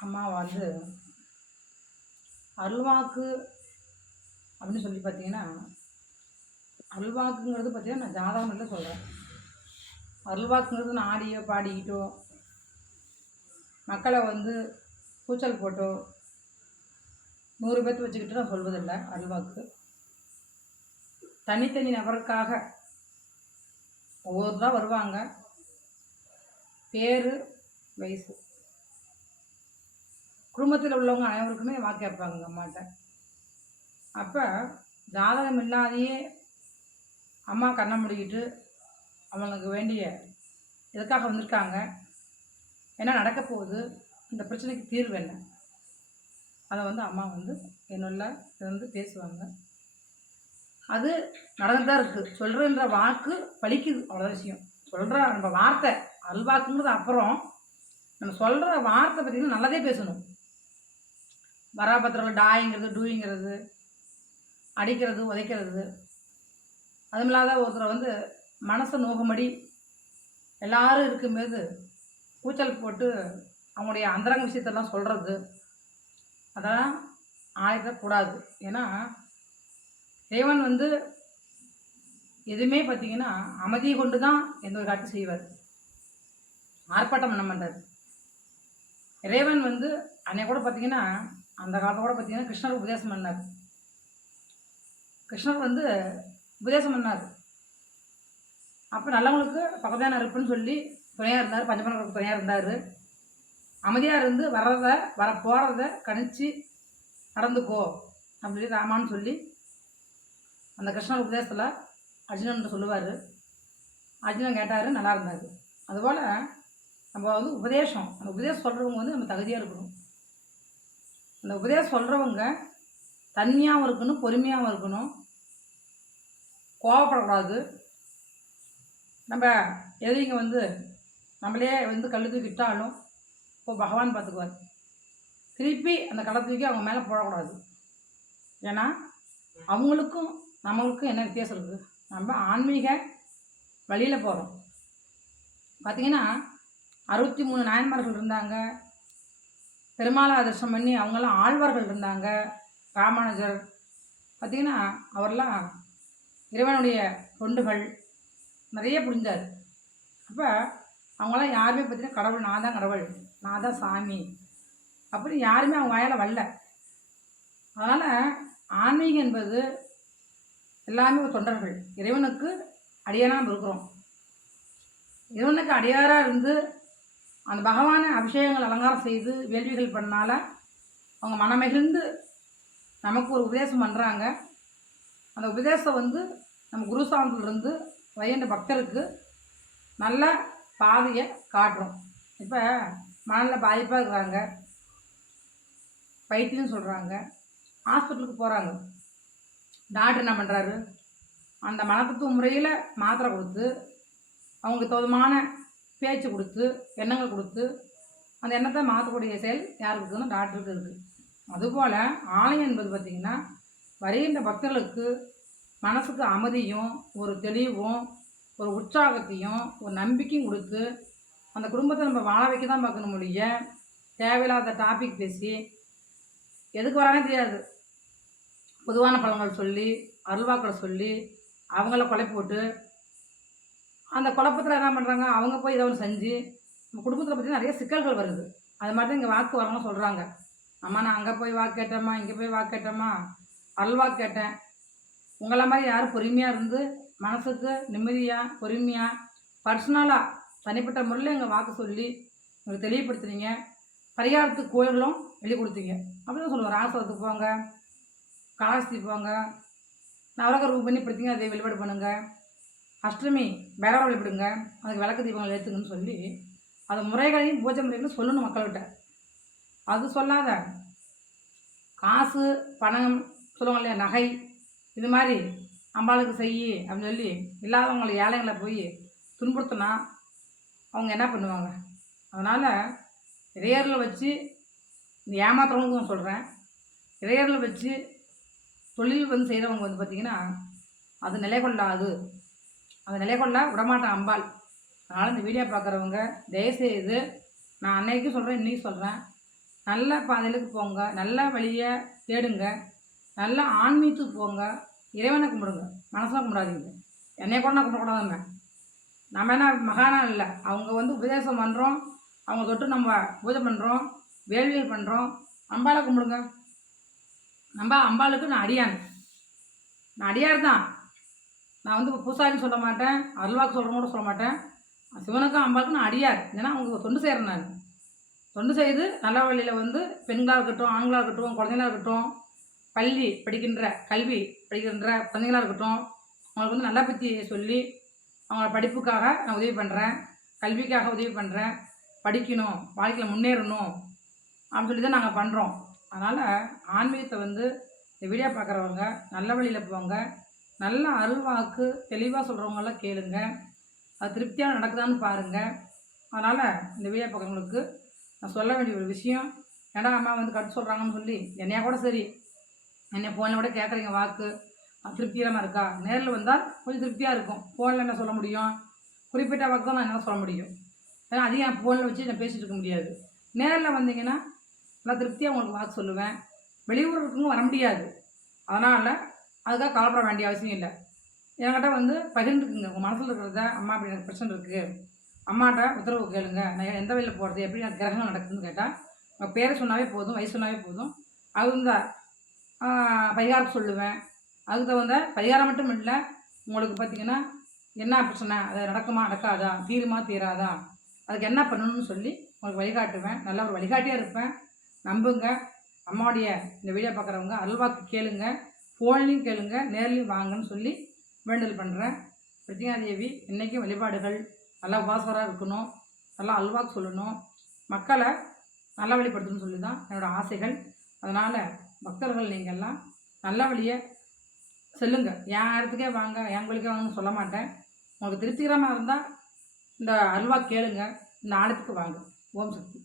அம்மா வந்து அருள்வாக்கு அப்படின்னு சொல்லி பார்த்தீங்கன்னா அருள்வாக்குங்கிறது பார்த்தீங்கன்னா நான் ஜாதகம் இல்லை சொல்கிறேன் அருள்வாக்குங்கிறது நான் ஆடியோ பாடிக்கிட்டோ மக்களை வந்து கூச்சல் போட்டோ நூறு பேர்த்து வச்சுக்கிட்டு நான் சொல்வதில்லை அருள்வாக்கு. தனித்தனி நபருக்காக ஒவ்வொருத்தராக வருவாங்க. பேர் வயசு. குடும்பத்தில் உள்ளவங்க அனைவருக்குமே வாக்கு கேட்பாங்க எங்கள் அம்மாட்ட. அப்போ ஜாதகம் இல்லாதையே அம்மா கண்ணை முடிக்கிட்டு அவங்களுக்கு வேண்டிய எதுக்காக வந்திருக்காங்க என்ன நடக்க போகுது இந்த பிரச்சனைக்கு தீர்வு என்ன? அதை வந்து அம்மா வந்து என்னுள்ள இருந்து பேசுவாங்க. அது நடந்துதான் இருக்குது சொல்கிறன்ற வாக்கு பழிக்குது. அவ்வளோ விஷயம். சொல்கிற நம்ம வார்த்தை அல்வாக்குங்கிறது அப்புறம் நம்ம சொல்கிற வார்த்தை பார்த்திங்கன்னா நல்லதே பேசணும். வராபத்திரம் டாய்ங்கிறது டூயிங்கிறது அடிக்கிறது உதைக்கிறது. அதுவும் இல்லாத ஒருத்தரை வந்து மனசை நோகும்படி எல்லாரும் இருக்கும்போது கூச்சல் போட்டு அவங்களுடைய அந்தரங்க விஷயத்தெல்லாம் சொல்கிறது அதெல்லாம் ஆயிடக்கூடாது ஏன்னா இறைவன் வந்து எதுவுமே பார்த்தீங்கன்னா அமைதியை கொண்டு தான் எந்த ஒரு காட்சி செய்வார். ஆர்ப்பாட்டம் பண்ண மாட்டார். இறைவன் வந்து அன்னைக்கு கூட பார்த்தீங்கன்னா அந்த காலத்தில் கூட பார்த்தீங்கன்னா கிருஷ்ணர் உபதேசம் பண்ணார். கிருஷ்ணர் வந்து உபதேசம் பண்ணார். அப்போ நல்லவங்களுக்கு பக்கத்தான இருப்புன்னு சொல்லி துணையாக இருந்தார் பஞ்சமனங்களுக்கு துணையாக இருந்தார். அமைதியாக இருந்து வர்றத வர போகிறத கணிச்சு நடந்துக்கோ அப்படின்னு ராமான்னு சொல்லி அந்த கிருஷ்ணர் உபதேசத்தில் அர்ஜுனன் சொல்லுவார். அர்ஜுனன் கேட்டார் நல்லா இருந்தார். அதுபோல் நம்ம வந்து உபதேசம் அந்த உபதேசம் சொல்கிறவங்க வந்து நம்ம தகுதியாக இருக்கணும். அந்த உபதேசம் சொல்கிறவங்க தன்மையாகவும் இருக்கணும் பொறுமையாகவும் இருக்கணும். கோவப்படக்கூடாது. நம்ம எதிரிங்க வந்து நம்மளே வந்து கல் விட்டாலும் இப்போ பகவான் பார்த்துக்குவார். திருப்பி அந்த கல்லை தூக்கி அவங்க மேலே போடக்கூடாது. ஏன்னா அவங்களுக்கும் நம்மளுக்கும் என்ன வித்தியாசம் இருக்குது நம்ம ஆன்மீக வழியில் போகிறோம் பார்த்திங்கன்னா அறுபத்தி மூணு நாயன்மார்கள் இருந்தாங்க. பெருமாளை தரிசனம் பண்ணி அவங்கெல்லாம் ஆழ்வார்கள் இருந்தாங்க. ராமானுஜர் பார்த்தீங்கன்னா அவரெல்லாம் இறைவனுடைய தொண்டுகள் நிறைய புரிஞ்சார் அப்போ அவங்களாம் யாருமே பார்த்தீங்கன்னா கடவுள் நான் தான் கடவுள் நான் தான் சாமி அப்படின்னு யாருமே அவங்க வாயால் வரல. அதனால் ஆன்மீகம் என்பது எல்லாமே ஒரு தொண்டர்கள். இறைவனுக்கு அடியாராக இருக்கிறோம். இறைவனுக்கு அடியாராக இருந்து அந்த பகவானை அபிஷேகங்கள் அலங்காரம் செய்து வேள்விகள் பண்ணால அவங்க மனமகிழ்ந்து நமக்கு ஒரு உபதேசம் பண்ணுறாங்க அந்த உபதேசம் வந்து நம்ம குருசாந்திலிருந்து வையண்ட பக்தருக்கு நல்ல பாதையை காட்டுறோம். இப்போ மனநில பாதிப்பாக இருக்கிறாங்க. பைத்தியம் சொல்கிறாங்க ஹாஸ்பிட்டலுக்கு போகிறாங்க டாக்டர் என்ன பண்ணுறாரு அந்த மனத்தத்துவ முறையில் மாத்திரை கொடுத்து அவங்களுக்கு தோதமான பேச்சு கொடுத்து எண்ணங்கள் கொடுத்து அந்த எண்ணத்தை மாற்றக்கூடிய செயல் யாருக்கு டாக்டருக்கு இருக்குது அதுபோல் ஆலயம் என்பது பார்த்திங்கன்னா வருகின்ற பக்தர்களுக்கு மனசுக்கு அமைதியும் ஒரு தெளிவும் ஒரு உற்சாகத்தையும் ஒரு நம்பிக்கையும் கொடுத்து அந்த குடும்பத்தை நம்ம வாழ வைக்க தான் பார்க்கணும் முடிய தேவையில்லாத டாபிக் பேசி எதுக்கு வரானே தெரியாது. பொதுவான பழங்கள் சொல்லி அருள்வாக்களை சொல்லி அவங்கள கொலை போட்டு அந்த குழப்பத்தில் என்ன பண்ணுறாங்க அவங்க போய் இதை ஒன்று செஞ்சு நம்ம குடும்பத்தில் பற்றி நிறைய சிக்கல்கள் வருது. அது மாதிரி தான் இங்கே வாக்கு வரணும்னு சொல்கிறாங்க அம்மா நான் அங்கே போய் வாக்கு கேட்டேம்மா இங்கே போய் வாக்கு கேட்டேம்மா அல்வாக்கு கேட்டேன். உங்களை மாதிரி யாரும் பொறுமையாக இருந்து மனசுக்கு நிம்மதியாக பொறுமையாக பர்சனலாக தனிப்பட்ட முறையில் எங்கள் வாக்கு சொல்லி உங்களுக்கு தெளிவுபடுத்துனீங்க. பரிகாரத்துக்கு கோயில்களும் வெளி கொடுத்தீங்க. அப்படி தான் ராசத்துக்கு போங்க காலாஸ்தி போங்க நவரக ரூபம் பண்ணி படுத்தீங்க அதை வெளிப்பாடு பண்ணுங்கள் அஷ்டமி வேற வழிபடுங்க அதுக்கு விளக்கு தீபங்கள் ஏற்றுங்கன்னு சொல்லி அதை முறைகளையும் பூஜை முறைகளையும் சொல்லணும் மக்கள்கிட்ட. அது சொல்லாத. காசு பணம் சொல்லுவாங்க இல்லையா நகை இது மாதிரி அம்பாளுக்கு செய் அப்படின்னு சொல்லி இல்லாதவங்களை ஏழைங்களை போய் துன்புறுத்தினா அவங்க என்ன பண்ணுவாங்க? அதனால் இறையரில் வச்சு இந்த ஏமாத்துறவங்களுக்கும் நான் சொல்கிறேன் இறையரில் வச்சு தொழில் வந்து செய்கிறவங்க வந்து பார்த்திங்கன்னா அது நிலை கொள்ளாது அந்த நிலை கொள்ள விடமாட்டான் அம்பாள். அதனால் இந்த வீடியோ பார்க்குறவங்க தயவுசெய்து நான் அன்னைக்கு சொல்கிறேன் இன்னைக்கு சொல்கிறேன் நல்ல பாதையிலுக்கு போங்க நல்ல வழியை தேடுங்க நல்ல ஆன்மீகத்துக்கு போங்க இறைவனை கும்பிடுங்க. மனசில் கும்பிடாதீங்க. என்னைய கூட நான் கும்பிடக்கூடாதுங்க. நம்ம என்ன மகானா இல்லை. அவங்க வந்து உபதேசம் பண்ணுறோம் அவங்க தொட்டு நம்ம பூஜை பண்ணுறோம் வேள்வியல் பண்ணுறோம் அம்பாளை கும்பிடுங்க. நம்ம அம்பாளுக்கு நான் அடியான். நான் அடியார் தான் நான் வந்து இப்போ பூசாரின்னு சொல்ல மாட்டேன் அருள்வாக்கு சொல்கிறவங்க கூட சொல்ல மாட்டேன். சிவனுக்கும் அம்பாளுக்கும் நான் அடியார். ஏன்னா அவங்க தொண்டு செய்கிறேன் நான். தொண்டு செய்து நல்ல வழியில் வந்து பெண்களாக இருக்கட்டும் ஆண்களாக இருக்கட்டும் குழந்தைங்களா இருக்கட்டும் பள்ளி படிக்கின்ற கல்வி படிக்கின்ற குழந்தைங்களாக இருக்கட்டும் அவங்களுக்கு வந்து நல்லா பற்றி சொல்லி அவங்கள படிப்புக்காக நான் உதவி பண்ணுறேன் கல்விக்காக உதவி பண்ணுறேன் படிக்கணும் வாழ்க்கையில் முன்னேறணும் அப்படின்னு சொல்லி தான் நாங்கள் பண்ணுறோம் அதனால் ஆன்மீகத்தை வந்து இந்த வீடியோ பார்க்குறவங்க நல்ல வழியில் போவாங்க நல்ல அருள்வாக்கு தெளிவாக சொல்கிறவங்களாம் கேளுங்க. அது திருப்தியாக நடக்குதான்னு பாருங்கள் அதனால் இந்த வீடியோ பக்கங்களுக்கு நான் சொல்ல வேண்டிய ஒரு விஷயம் ஏடா அம்மா வந்து கட்டு சொல்கிறாங்கன்னு சொல்லி என்னையா கூட சரி என்னை ஃபோனில் கூட கேட்குறீங்க வாக்கு. அது திருப்திகரமாக இருக்கா? நேரில் வந்தால் கொஞ்சம் திருப்தியாக இருக்கும். ஃபோனில் என்ன சொல்ல முடியும்? குறிப்பிட்ட வாக்கு தான் நான் என்ன சொல்ல முடியும்? ஏன்னா அதிகம் ஃபோனில் வச்சு நான் பேசிகிட்டு இருக்க முடியாது. நேரில் வந்தீங்கன்னா நல்லா திருப்தியாக உங்களுக்கு வாக்கு சொல்லுவேன். வெளியூர் இருக்கவங்க வர முடியாது. அதனால் அதுக்காக கவலைப்பட வேண்டிய அவசியம் இல்லை. என்கிட்ட வந்து பகிர்ந்துக்குங்க. உங்கள் மனசில் இருக்கிறத அம்மா அப்படி எனக்கு பிரச்சனை இருக்குது அம்மாட்ட உத்தரவு கேளுங்க. நான் எந்த வழியில் போகிறது எப்படி எனக்கு கிரகங்கள் நடக்குதுன்னு கேட்டால் உங்கள் பேரை சொன்னாவே போதும் வயசு சொன்னாவே போதும். அவங்க பரிகாரம் சொல்லுவேன். அதுக்கு தகுந்த பரிகாரம் மட்டும் இல்லை உங்களுக்கு பார்த்தீங்கன்னா என்ன பிரச்சனை? அது நடக்குமா? நடக்காதா? தீருமா? தீராதா? அதுக்கு என்ன பண்ணணும்னு சொல்லி உங்களுக்கு வழிகாட்டுவேன். நல்ல ஒரு வழிகாட்டியாக இருப்பேன். நம்புங்க. அம்மாவுடைய இந்த வீடியோ பார்க்குறவங்க அல்வாக்கு கேளுங்க. ஃபோன்லேயும் கேளுங்க நேர்லேயும் வாங்கன்னு சொல்லி வேண்டல் பண்ணுறேன் பிரத்தியாதேவி இன்றைக்கும் வழிபாடுகள் நல்லா உபாசகராக இருக்கணும் நல்லா அல்வாக்கு சொல்லணும். மக்களை நல்ல வழிபடுத்தணும்னு சொல்லி தான் என்னோடய ஆசைகள். அதனால் பக்தர்கள் நீங்கள்லாம் நல்ல வழியை செல்லுங்க. என் இடத்துக்கே வாங்க என் கோயிலுக்கே வாங்கன்னு சொல்ல மாட்டேன். உங்களுக்கு திருப்திகரமாக இருந்தால் இந்த அல்வா கேளுங்க இந்த ஆடத்துக்கு வாங்க. ஓம் சக்தி.